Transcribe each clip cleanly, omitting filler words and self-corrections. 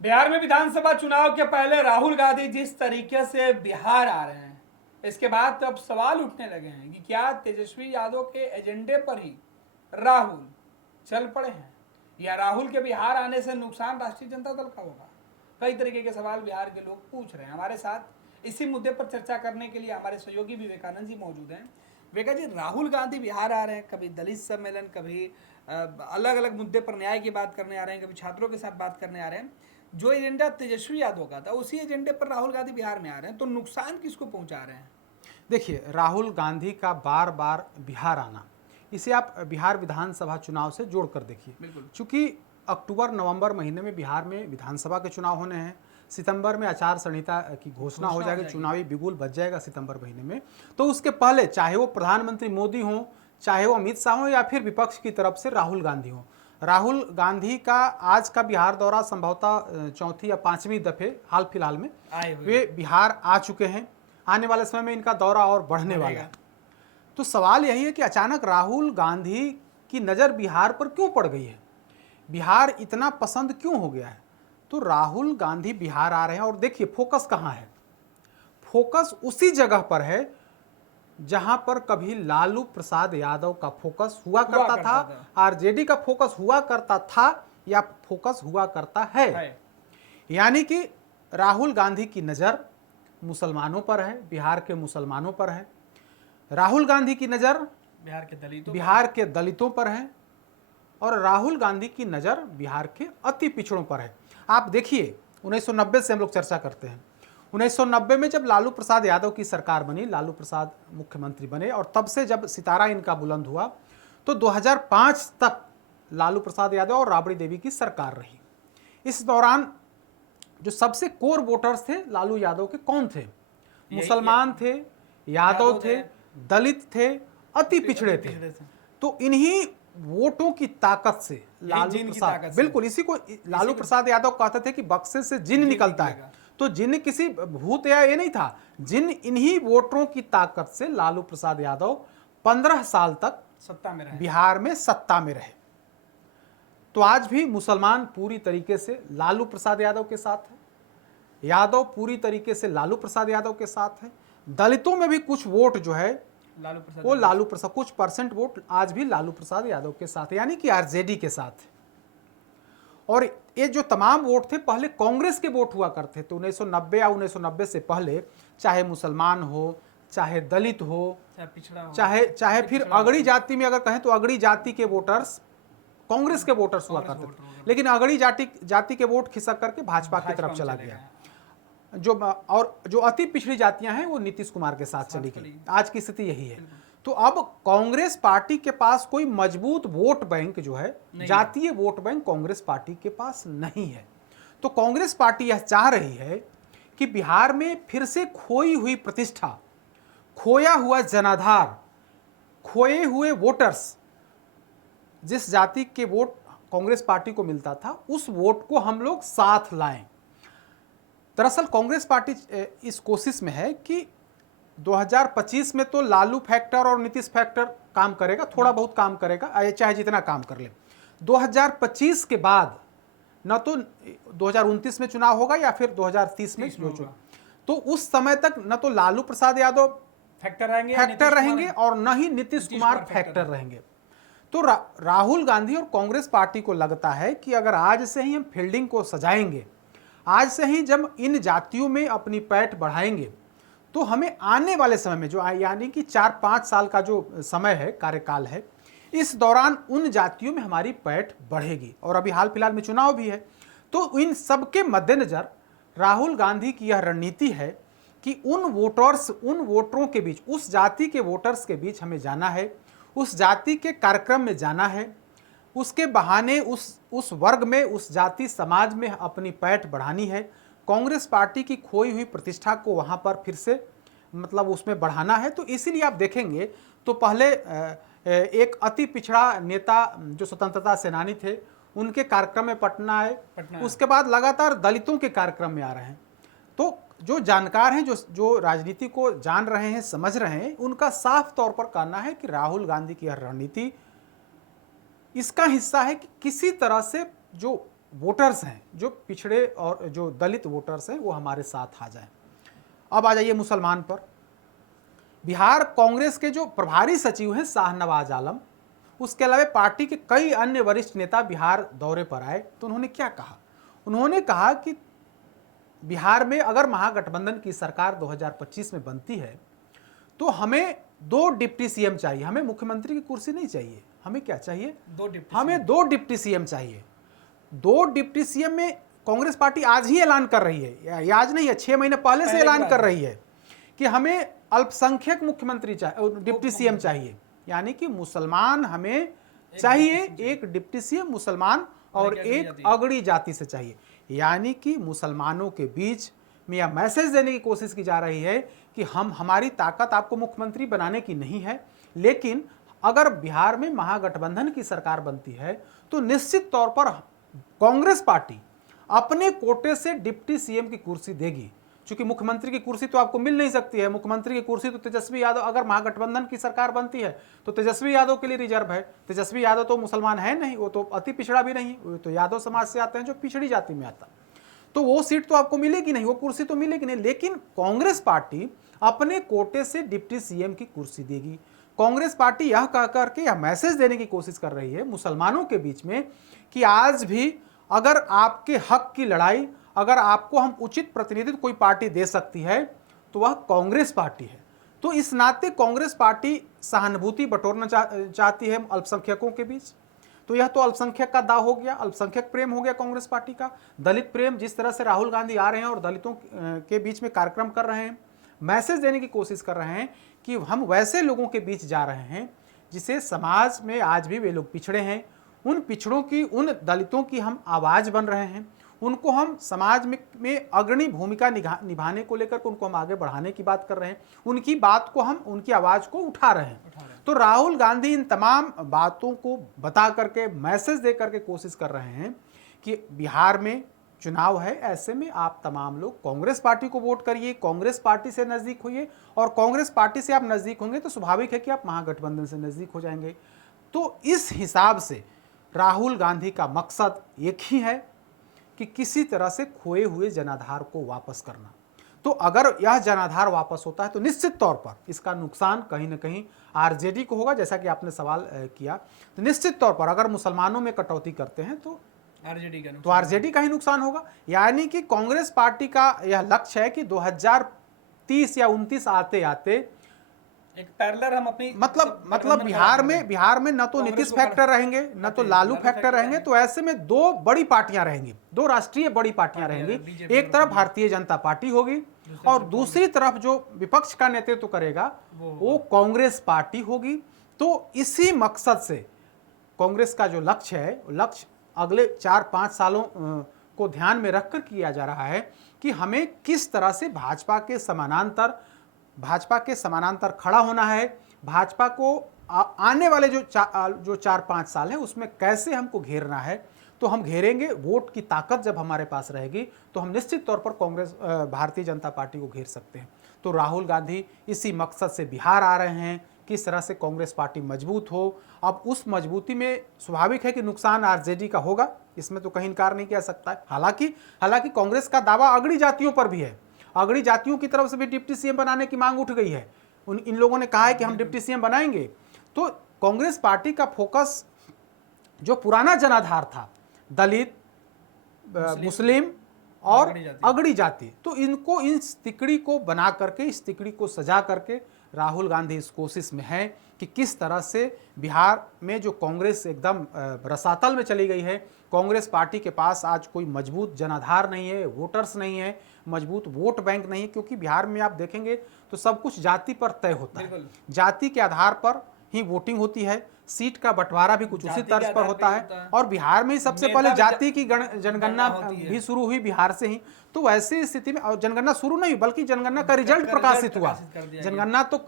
बिहार में विधानसभा चुनाव के पहले राहुल गांधी जिस तरीके से बिहार आ रहे हैं, इसके बाद तो अब सवाल उठने लगे हैं कि क्या तेजस्वी यादव के एजेंडे पर ही राहुल चल पड़े हैं, या राहुल के बिहार आने से नुकसान राष्ट्रीय जनता दल का होगा। कई तरीके के सवाल बिहार के लोग पूछ रहे हैं। हमारे साथ इसी मुद्दे पर चर्चा करने के लिए हमारे सहयोगी विवेकानंद जी मौजूद हैं। विवेका जी, राहुल गांधी बिहार आ रहे हैं, कभी दलित सम्मेलन, कभी अलग अलग मुद्दे पर न्याय की बात करने आ रहे हैं, कभी छात्रों के साथ बात करने आ रहे हैं। जो एजेंडा तेजस्वी यादव का था उसी एजेंडे पर राहुल गांधी बिहार में आ रहे हैं, तो नुकसान किसको पहुंचा रहे हैं? देखिए, राहुल गांधी का बार बार बिहार आना, इसे आप बिहार विधानसभा चुनाव से जोड़कर देखिए। बिल्कुल। चूंकि अक्टूबर नवंबर महीने में बिहार में विधानसभा के चुनाव होने हैं, सितंबर में आचार संहिता की घोषणा हो जाएगी, चुनावी बिगुल बज जाएगा सितंबर महीने में। तो उसके पहले चाहे वो प्रधानमंत्री मोदी हों, चाहे वो अमित शाह हों, या फिर विपक्ष की तरफ से राहुल गांधी हों, राहुल गांधी का आज का बिहार दौरा संभवतः चौथी या पांचवीं दफे हाल फिलहाल में वे बिहार आ चुके हैं। आने वाले समय में इनका दौरा और बढ़ने वाला है। तो सवाल यही है कि अचानक राहुल गांधी की नज़र बिहार पर क्यों पड़ गई है, बिहार इतना पसंद क्यों हो गया है। तो राहुल गांधी बिहार आ रहे हैं और देखिए फोकस कहाँ है, फोकस उसी जगह पर है जहां पर कभी लालू प्रसाद यादव का फोकस हुआ करता था, आरजेडी का फोकस हुआ करता था या फोकस हुआ करता है। यानी कि राहुल गांधी की नज़र मुसलमानों पर है, बिहार के मुसलमानों पर है। राहुल गांधी की नज़र बिहार के दलितों पर है और राहुल गांधी की नज़र बिहार के अति पिछड़ों पर है। आप देखिए 1990 से हम लोग चर्चा करते हैं। 1990 में जब लालू प्रसाद यादव की सरकार बनी, लालू प्रसाद मुख्यमंत्री बने, और तब से जब सितारा इनका बुलंद हुआ तो 2005 तक लालू प्रसाद यादव और राबड़ी देवी की सरकार रही। इस दौरान जो सबसे कोर वोटर्स थे लालू यादव के कौन थे? मुसलमान थे, यादव थे, दलित थे, अति पिछड़े थे। तो इन्हीं वोटों की ताकत से लालू प्रसाद, बिल्कुल इसी को लालू प्रसाद यादव कहते थे कि बक्से से जिन निकलता है। तो जिन किसी भूत या ये नहीं था, जिन इन्हीं वोटरों की ताकत से लालू प्रसाद यादव 15 साल तक सत्ता में रहे, बिहार में सत्ता में रहे। तो आज भी मुसलमान पूरी तरीके से लालू प्रसाद यादव के साथ है, यादव पूरी तरीके से लालू प्रसाद यादव के साथ है, दलितों में भी कुछ वोट जो है वो लालू प्रसाद, कुछ परसेंट वोट आज भी लालू प्रसाद यादव के साथ है, यानी कि आरजेडी के साथ है। और ये जो तमाम वोट थे पहले कांग्रेस के वोट हुआ करते थे 1990 या 1990 से पहले, चाहे मुसलमान हो, चाहे दलित हो, चाहे फिर अगड़ी जाति में अगर कहें तो अगड़ी जाति के वोटर्स कांग्रेस के वोटर्स हुआ करते थे। लेकिन अगड़ी जाति के वोट खिसक करके भाजपा की तरफ चला गया। जो अति पिछड़ी जातियां हैं वो नीतीश कुमार के साथ चली गई। आज की स्थिति यही है। तो अब कांग्रेस पार्टी के पास कोई मजबूत वोट बैंक जो है, जातीय वोट बैंक कांग्रेस पार्टी के पास नहीं है। तो कांग्रेस पार्टी यह चाह रही है कि बिहार में फिर से खोई हुई प्रतिष्ठा, खोया हुआ जनाधार, खोए हुए वोटर्स, जिस जाति के वोट कांग्रेस पार्टी को मिलता था उस वोट को हम लोग साथ लाएं। दरअसल कांग्रेस पार्टी इस कोशिश में है कि 2025 में तो लालू फैक्टर और नीतीश फैक्टर काम करेगा, थोड़ा बहुत काम करेगा, चाहे जितना काम कर ले। 2025 के बाद न तो 2029 में चुनाव होगा या फिर 2030 में चुनाव, तो उस समय तक न तो लालू प्रसाद यादव फैक्टर रहेंगे और न ही नीतीश कुमार फैक्टर रहेंगे। तो राहुल गांधी और कांग्रेस पार्टी को लगता है कि अगर आज से ही हम फील्डिंग को सजाएंगे, आज से ही जब इन जातियों में अपनी पैठ बढ़ाएंगे, तो हमें आने वाले समय में जो यानी कि 4-5 साल का जो समय है, कार्यकाल है, इस दौरान उन जातियों में हमारी पैठ बढ़ेगी। और अभी हाल फिलहाल में चुनाव भी है। तो इन सब के मद्देनजर राहुल गांधी की यह रणनीति है कि उन वोटरों के बीच, उस जाति के वोटर्स के बीच हमें जाना है, उस जाति के कार्यक्रम में जाना है, उसके बहाने उस वर्ग में, उस जाति समाज में अपनी पैठ बढ़ानी है। कांग्रेस पार्टी की खोई हुई प्रतिष्ठा को वहां पर फिर से मतलब उसमें बढ़ाना है। तो इसीलिए आप देखेंगे तो पहले एक अति पिछड़ा नेता जो स्वतंत्रता सेनानी थे उनके कार्यक्रम में पटना आए, उसके बाद लगातार दलितों के कार्यक्रम में आ रहे हैं। तो जो जानकार हैं, जो राजनीति को जान रहे हैं, समझ रहे हैं, उनका साफ तौर पर कहना है कि राहुल गांधी की यह रणनीति इसका हिस्सा है कि किसी तरह से जो वोटर्स हैं, जो पिछड़े और जो दलित वोटर्स हैं, वो हमारे साथ आ जाएं। अब आ जाइए मुसलमान पर। बिहार कांग्रेस के जो प्रभारी सचिव हैं शाहनवाज आलम, उसके अलावा पार्टी के कई अन्य वरिष्ठ नेता बिहार दौरे पर आए, तो उन्होंने क्या कहा? उन्होंने कहा कि बिहार में अगर महागठबंधन की सरकार 2025 में बनती है तो हमें 2 डिप्टी सीएम चाहिए, हमें मुख्यमंत्री की कुर्सी नहीं चाहिए। हमें क्या चाहिए? 2 डिप्टी हमें 2 डिप्टी सीएम चाहिए। 2 डिप्टी सीएम में कांग्रेस पार्टी आज ही ऐलान कर रही है, या आज नहीं है, 6 महीने पहले से ऐलान कर रही है कि हमें अल्पसंख्यक मुख्यमंत्री चाहिए, डिप्टी सीएम चाहिए। यानी कि मुसलमान हमें चाहिए, एक डिप्टी सीएम मुसलमान और एक अगड़ी जाति से चाहिए। यानी कि मुसलमानों के बीच में यह मैसेज देने की कोशिश की जा रही है कि हमारी ताकत आपको मुख्यमंत्री बनाने की नहीं है, लेकिन अगर बिहार में महागठबंधन की सरकार बनती है तो निश्चित तौर पर कांग्रेस पार्टी अपने कोटे से डिप्टी सीएम की कुर्सी देगी। क्योंकि मुख्यमंत्री की कुर्सी तो आपको मिल नहीं सकती है, मुख्यमंत्री की कुर्सी तो तेजस्वी यादव, अगर महागठबंधन की सरकार बनती है तो तेजस्वी यादव के लिए रिजर्व है। तेजस्वी यादव तो मुसलमान है नहीं, वो तो अति पिछड़ा भी नहीं, वो तो यादव समाज से आते हैं जो पिछड़ी जाति में आता, तो वो सीट तो आपको मिलेगी नहीं, वो कुर्सी तो मिलेगी नहीं। लेकिन कांग्रेस पार्टी अपने कोटे से डिप्टी सीएम की कुर्सी देगी। कांग्रेस पार्टी यह कह करके यह मैसेज देने की कोशिश कर रही है मुसलमानों के बीच में कि आज भी अगर आपके हक की लड़ाई, अगर आपको हम उचित प्रतिनिधित्व कोई पार्टी दे सकती है तो वह कांग्रेस पार्टी है। तो इस नाते कांग्रेस पार्टी सहानुभूति बटोरना चाहती है अल्पसंख्यकों के बीच। तो यह तो अल्पसंख्यक का दाव हो गया, अल्पसंख्यक प्रेम हो गया कांग्रेस पार्टी का। दलित प्रेम, जिस तरह से राहुल गांधी आ रहे हैं और दलितों के बीच में कार्यक्रम कर रहे हैं, मैसेज देने की कोशिश कर रहे हैं कि हम वैसे लोगों के बीच जा रहे हैं जिसे समाज में आज भी वे लोग पिछड़े हैं, उन पिछड़ों की, उन दलितों की हम आवाज बन रहे हैं, उनको हम समाज में अग्रणी भूमिका निभाने को लेकर उनको हम आगे बढ़ाने की बात कर रहे हैं, उनकी बात को हम, उनकी आवाज को उठा रहे हैं। तो राहुल गांधी इन तमाम बातों को बता करके, मैसेज दे करके कोशिश कर रहे हैं कि बिहार में चुनाव है, ऐसे में आप तमाम लोग कांग्रेस पार्टी को वोट करिए, कांग्रेस पार्टी से नजदीक होइए, और कांग्रेस पार्टी से आप नजदीक होंगे तो स्वाभाविक है कि आप महागठबंधन से नजदीक हो जाएंगे। तो इस हिसाब से राहुल गांधी का मकसद एक ही है कि किसी तरह से खोए हुए जनाधार को वापस करना। तो अगर यह जनाधार वापस होता है तो निश्चित तौर पर इसका नुकसान कहीं ना कहीं आरजेडी को होगा, जैसा कि आपने सवाल किया। तो निश्चित तौर पर अगर मुसलमानों में कटौती करते हैं तो आरजेडी का ही नुकसान होगा। यानी कि कांग्रेस पार्टी का यह लक्ष्य है कि 2030 या 29 आते आते एक पैरेलल हम अपनी मतलब बिहार में न तो नीतीश फैक्टर रहेंगे, न तो लालू फैक्टर रहेंगे। तो ऐसे में 2 बड़ी पार्टियां रहेंगी, 2 राष्ट्रीय बड़ी पार्टियां रहेंगी। एक तरफ भारतीय जनता पार्टी होगी और दूसरी तरफ जो विपक्ष का नेतृत्व करेगा वो कांग्रेस पार्टी होगी। तो इसी मकसद से कांग्रेस का जो लक्ष्य है, लक्ष्य अगले 4-5 सालों को ध्यान में रखकर किया जा रहा है कि हमें किस तरह से भाजपा के समानांतर खड़ा होना है, भाजपा को आने वाले जो 4-5 साल है उसमें कैसे हमको घेरना है। तो हम घेरेंगे, वोट की ताकत जब हमारे पास रहेगी तो हम निश्चित तौर पर कांग्रेस, भारतीय जनता पार्टी को घेर सकते हैं। तो राहुल गांधी इसी मकसद से बिहार आ रहे हैं, किस तरह से कांग्रेस पार्टी मजबूत हो। अब उस मजबूती में स्वाभाविक है कि नुकसान आरजेडी का होगा, इसमें तो कहीं इनकार नहीं किया सकता है। हालांकि कांग्रेस का दावा अगड़ी जातियों पर भी है, अगड़ी जातियों की तरफ से भी डिप्टी सीएम बनाने की मांग उठ गई है। इन लोगों ने कहा है कि हम डिप्टी सीएम बनाएंगे। तो कांग्रेस पार्टी का फोकस जो पुराना जनाधार था, दलित, मुस्लिम और अगड़ी जाति, तो इनको, इस तिकड़ी को बना करके, इस तिकड़ी को सजा करके राहुल गांधी इस कोशिश में है कि किस तरह से बिहार में जो कांग्रेस एकदम रसातल में चली गई है, कांग्रेस पार्टी के पास आज कोई मजबूत जनाधार नहीं है, वोटर्स नहीं है, मजबूत वोट बैंक नहीं है। क्योंकि बिहार में आप देखेंगे तो सब कुछ जाति पर तय होता है, जाति के आधार पर ही वोटिंग होती है, सीट का बंटवारा भी कुछ उसी तर्ज पर होता है। और बिहार में ही सबसे पहले जाति की जनगणना भी शुरू हुई बिहार से ही। तो वैसी स्थिति में, और जनगणना शुरू नहीं बल्कि जनगणना का रिजल्ट प्रकाशित हुआ। जनगणना तो,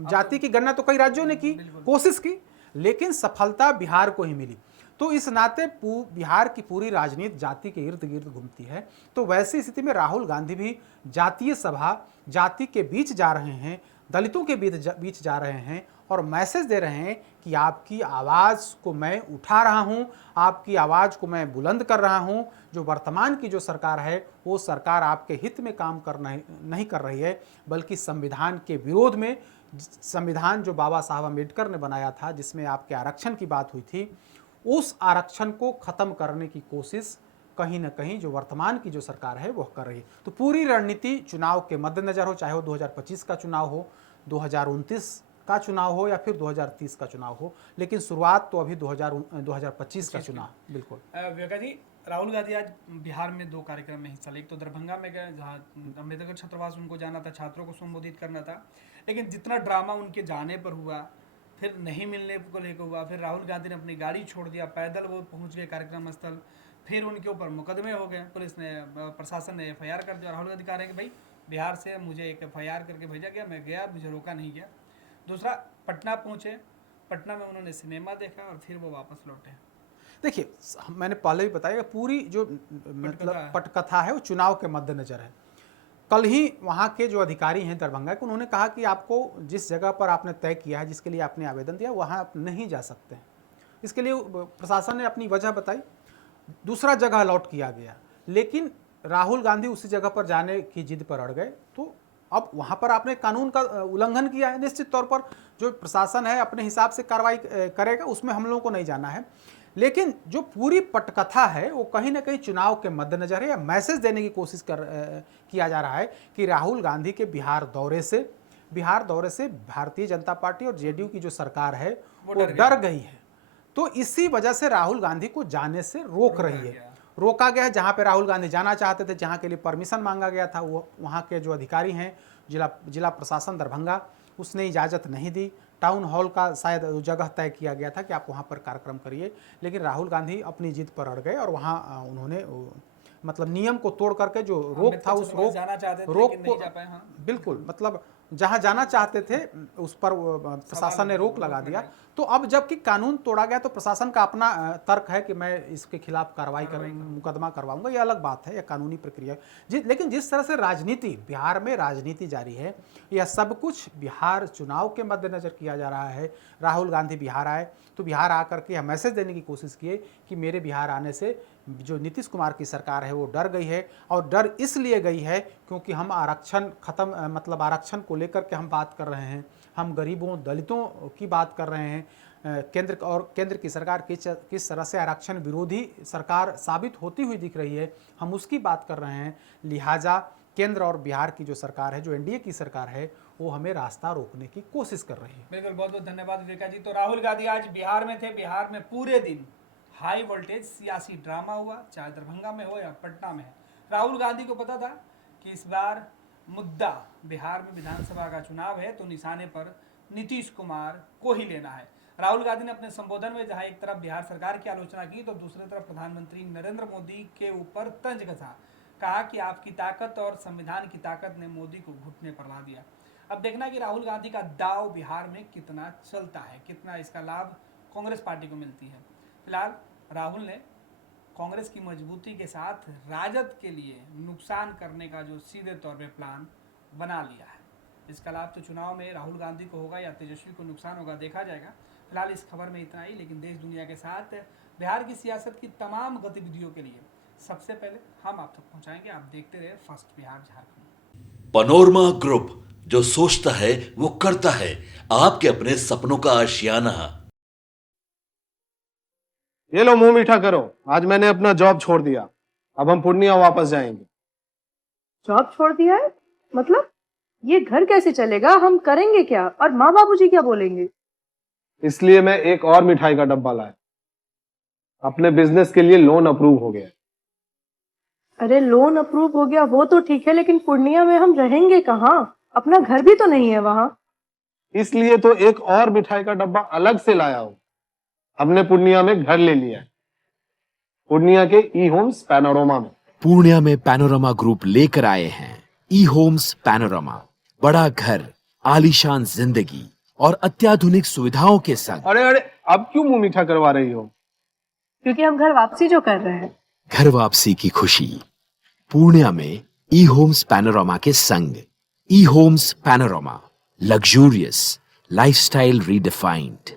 जाति की गणना तो कई राज्यों ने की, कोशिश की, लेकिन सफलता बिहार को ही मिली। तो इस नाते बिहार की पूरी राजनीति जाति के इर्द गिर्द घूमती है। तो वैसी स्थिति में राहुल गांधी भी जातीय सभा, जाति के बीच जा रहे हैं, दलितों के बीच जा रहे हैं और मैसेज दे रहे हैं कि आपकी आवाज़ को मैं उठा रहा हूं, आपकी आवाज़ को मैं बुलंद कर रहा हूं। जो वर्तमान की जो सरकार है वो सरकार आपके हित में काम नहीं कर रही है, बल्कि संविधान के विरोध में। संविधान जो बाबा साहब अम्बेडकर ने बनाया था, जिसमें आपके आरक्षण की बात हुई थी, उस आरक्षण को ख़त्म करने की कोशिश कहीं ना कहीं जो वर्तमान की जो सरकार है वह कर रही है। तो पूरी रणनीति चुनाव के मद्देनजर हो, चाहे वो 2025 का चुनाव हो, 2029 का चुनाव हो या फिर 2030 का चुनाव हो, लेकिन शुरुआत तो अभी 2025 का चुनाव। बिल्कुल विवेका जी, राहुल गांधी आज बिहार में 2 कार्यक्रम में हिस्सा लिए। एक तो दरभंगा में गए जहाँ अम्बेडकर छात्रावास उनको जाना था, छात्रों को संबोधित करना था, लेकिन जितना ड्रामा उनके जाने पर हुआ, फिर नहीं मिलने को लेकर हुआ, फिर राहुल गांधी ने अपनी गाड़ी छोड़ दिया, पैदल वो पहुंच गए कार्यक्रम स्थल, फिर उनके ऊपर मुकदमे हो गए, पुलिस ने, प्रशासन ने FIR कर दिया। राहुल गांधी कह रहे हैं कि भाई बिहार से मुझे एक FIR करके भेजा गया, मैं गया, मुझे रोका नहीं गया। दूसरा, पटना पहुंचे, पटना में उन्होंने सिनेमा देखा और फिर वो वापस लौटे। देखिए, मैंने पहले भी बताया कि पूरी जो मतलब पटकथा है वो चुनाव के मद्देनजर है। कल ही वहाँ के जो अधिकारी हैं दरभंगा के, उन्होंने कहा कि आपको जिस जगह पर आपने तय किया है, जिसके लिए आपने आवेदन दिया, वहाँ आप नहीं जा सकते हैं। इसके लिए प्रशासन ने अपनी वजह बताई, दूसरा जगह अलॉट किया गया, लेकिन राहुल गांधी उसी जगह पर जाने की जिद पर अड़ गए। तो अब वहाँ पर आपने कानून का उल्लंघन किया है। निश्चित तौर पर जो प्रशासन है अपने हिसाब से कार्रवाई करेगा, उसमें हम लोगों को नहीं जाना है। लेकिन जो पूरी पटकथा है वो कहीं ना कहीं चुनाव के मद्देनजर है, या मैसेज देने की कोशिश किया जा रहा है कि राहुल गांधी के बिहार दौरे से भारतीय जनता पार्टी और JDU की जो सरकार है वो डर गई है। तो इसी वजह से राहुल गांधी को जाने से रोका गया है। जहां पे राहुल गांधी जाना चाहते थे, जहां के लिए परमिशन मांगा गया था, वो वहां के जो अधिकारी हैं, जिला प्रशासन दरभंगा, उसने इजाज़त नहीं दी। टाउन हॉल का शायद जगह तय किया गया था कि आप वहाँ पर कार्यक्रम करिए, लेकिन राहुल गांधी अपनी जिद पर अड़ गए और वहाँ उन्होंने मतलब नियम को तोड़ करके जो रोक था उस रोक को बिल्कुल मतलब जहाँ जाना चाहते थे उस पर प्रशासन ने रोक लगा दिया। तो अब जबकि कानून तोड़ा गया तो प्रशासन का अपना तर्क है कि मैं इसके खिलाफ कार्रवाई मुकदमा करवाऊंगा, ये अलग बात है, यह कानूनी प्रक्रिया लेकिन जिस तरह से राजनीति बिहार में राजनीति जारी है, यह सब कुछ बिहार चुनाव के मद्देनजर किया जा रहा है। राहुल गांधी बिहार आए तो बिहार आकर के यह मैसेज देने की कोशिश किए कि मेरे बिहार आने से जो नीतीश कुमार की सरकार है वो डर गई है, और डर इसलिए गई है क्योंकि हम आरक्षण मतलब आरक्षण को लेकर के हम बात कर रहे हैं, हम गरीबों दलितों की बात कर रहे हैं। केंद्र की सरकार किस तरह से आरक्षण विरोधी सरकार साबित होती हुई दिख रही है, हम उसकी बात कर रहे हैं। लिहाजा केंद्र और बिहार की जो सरकार है, जो NDA की सरकार है, वो हमें रास्ता रोकने की कोशिश कर रही है। बिल्कुल, बहुत बहुत धन्यवाद विवेका जी। तो राहुल गांधी आज बिहार में थे, बिहार में पूरे दिन हाई वोल्टेज सियासी ड्रामा हुआ, चाहे दरभंगा में हो या पटना में। राहुल गांधी को पता था कि इस बार मुद्दा बिहार में विधानसभा का चुनाव है, तो निशाने पर नीतीश कुमार को ही लेना है। राहुल गांधी ने अपने संबोधन में जहां एक तरफ बिहार सरकार की आलोचना की, तो दूसरी तरफ प्रधानमंत्री नरेंद्र मोदी के ऊपर तंज कसा, कहा कि आपकी ताकत और संविधान की ताकत ने मोदी को घुटने पर ला दिया। अब देखना कि राहुल गांधी का दाव बिहार में कितना चलता है, कितना इसका लाभ कांग्रेस पार्टी को मिलती है। फिलहाल राहुल ने कांग्रेस की मजबूती के साथ राजद के लिए नुकसान करने का जो सीधे तौर पे प्लान बना लिया है। इसका लाभ तो चुनाव में राहुल गांधी को होगा या तेजस्वी को नुकसान होगा, देखा जाएगा। फिलहाल इस खबर में इतना ही, लेकिन देश दुनिया के साथ बिहार की सियासत की तमाम गतिविधियों के लिए सबसे पहले हम आप तक पहुंचाएंगे। आप देखते रहे first Bihar Jharkhand. Panorama group, जो सोचता है वो करता है, आपके अपने सपनों का आशियाना। ये लो मुंह मीठा करो, आज मैंने अपना जॉब छोड़ दिया, अब हम पूर्णिया वापस जाएंगे। जॉब छोड़ दिया है? मतलब ये घर कैसे चलेगा, हम करेंगे क्या, और माँ बाबूजी क्या बोलेंगे? इसलिए मैं एक और मिठाई का डब्बा लाया, अपने बिजनेस के लिए लोन अप्रूव हो गया। अरे लोन अप्रूव हो गया वो तो ठीक है, लेकिन पूर्णिया में हम रहेंगे कहाँ? अपना घर भी तो नहीं है वहाँ। इसलिए तो एक और मिठाई का डब्बा अलग से लाया हूँ, हमने पूर्णिया में घर ले लिया है, पूर्णिया के ई होम्स पैनोरमा में। पूर्णिया में पैनोरमा ग्रुप लेकर आए हैं ई होम्स पैनोरमा, बड़ा घर, आलीशान जिंदगी और अत्याधुनिक सुविधाओं के संग। अरे अब क्यों मुंह मीठा करवा रही हो? क्योंकि हम घर वापसी जो कर रहे हैं। घर वापसी की खुशी पूर्णिया में ई होम्स पैनोरमा के संग। ई homes panorama, luxurious, lifestyle redefined.